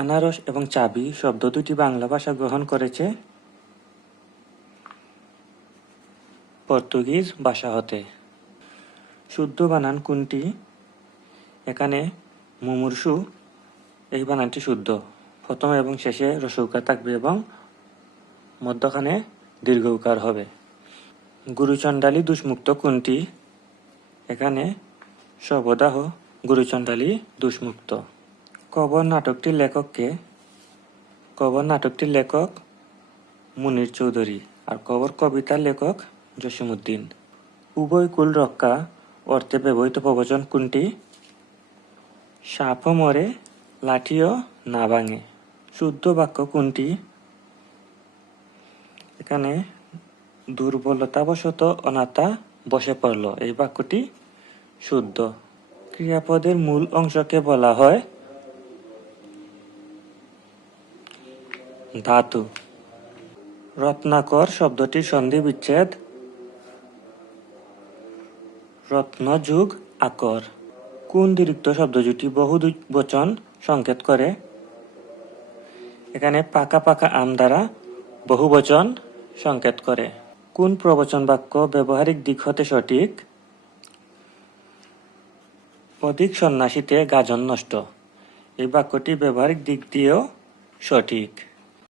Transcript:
আনারস এবং চাবি শব্দ দুটি বাংলা ভাষা গ্রহণ করেছে পর্তুগিজ ভাষা হতে। শুদ্ধ বানান কোনটি? এখানে মুমূর্ষু এই বানানটি শুদ্ধ। প্রথম এবং শেষে রসৌকার থাকবে এবং মধ্যখানে দীর্ঘ উকার হবে। গুরুচণ্ডালী দোষমুক্ত কোনটি? এখানে শবদাহ গুরুচণ্ডালী দোষমুক্ত। কবর নাটকটির লেখক কে? কবর নাটকটির লেখক মুনির চৌধুরী আর কবর কবিতার লেখক জসিমউদ্দিন। উভয় কুল রক্ষা অর্থে ব্যবহৃত প্রবচন কোনটি? সাপও মরে লাঠিও না ভাঙে। শুদ্ধ বাক্য কোনটি? এখানে দুর্বলতাবশত অনাথা বসে পড়ল এই বাক্যটি শুদ্ধ। ক্রিয়াপদের মূল অংশকে বলা হয় ধাতু। রত্নাকর শব্দটির সন্ধি বিচ্ছেদ রত্ন যোগ আকর। কোন দ্বিরুক্ত শব্দজুটি বহুবচন সংকেত করে? এখানে পাকা পাকা আম দ্বারা বহুবচন সংকেত করে। কোন প্রবচন বাক্য ব্যবহারিক দিক হতে সঠিক? অধিক সন্ন্যাসীতে গাজন নষ্ট এই বাক্যটি ব্যবহারিক দিক দিয়েও সঠিক।